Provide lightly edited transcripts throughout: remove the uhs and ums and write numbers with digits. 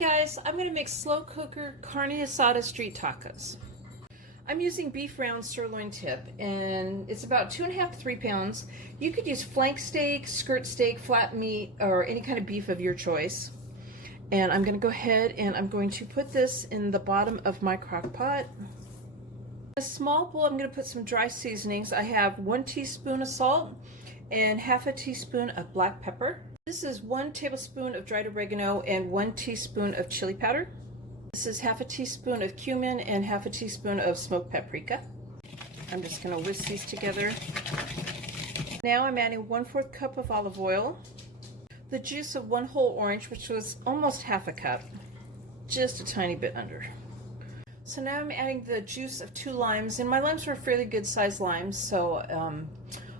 Guys, I'm going to make slow cooker carne asada street tacos. I'm using beef round sirloin tip, and it's about 2.5 to 3 pounds. You could use flank steak, skirt steak, flat meat, or any kind of beef of your choice. And I'm going to go ahead and I'm going to put this in the bottom of my crock pot. In a small bowl, I'm going to put some dry seasonings. I have 1 teaspoon of salt and half a teaspoon of black pepper. This is 1 tablespoon of dried oregano and 1 teaspoon of chili powder. This is half a teaspoon of cumin and half a teaspoon of smoked paprika. I'm just going to whisk these together. Now I'm adding 1/4 cup of olive oil, the juice of 1 whole orange, which was almost half a cup, just a tiny bit under. So now I'm adding the juice of 2 limes, and my limes were fairly good sized limes, so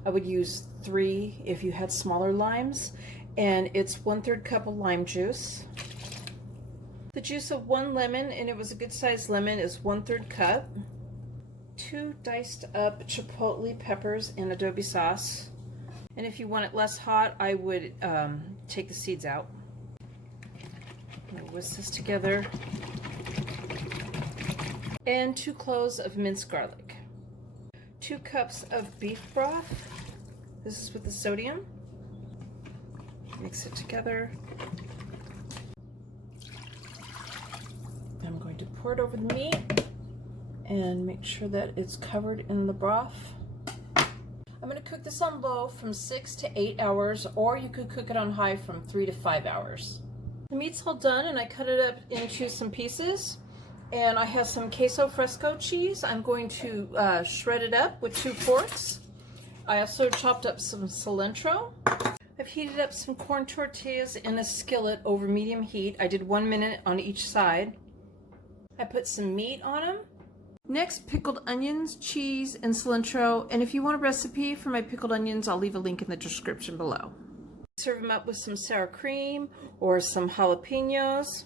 I would use 3 if you had smaller limes. And it's 1/3 cup of lime juice. The juice of 1 lemon, and it was a good sized lemon, is 1/3 cup. 2 diced up chipotle peppers in adobe sauce. And if you want it less hot, I would take the seeds out. I'm going to whisk this together. And 2 cloves of minced garlic. 2 cups of beef broth. This is with the sodium. Mix it together. I'm going to pour it over the meat and make sure that it's covered in the broth. I'm going to cook this on low from 6 to 8 hours, or you could cook it on high from 3 to 5 hours. The meat's all done, and I cut it up into some pieces. And I have some queso fresco cheese. I'm going to shred it up with 2 forks. I also chopped up some cilantro. I've heated up some corn tortillas in a skillet over medium heat. I did 1 minute on each side. I put some meat on them. Next, pickled onions, cheese, and cilantro. And if you want a recipe for my pickled onions, I'll leave a link in the description below. Serve them up with some sour cream or some jalapenos.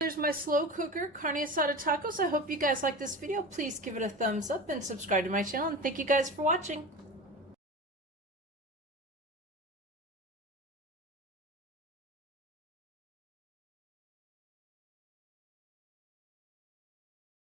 There's my slow cooker carne asada tacos. I hope you guys like this video. Please give it a thumbs up and subscribe to my channel. And thank you guys for watching.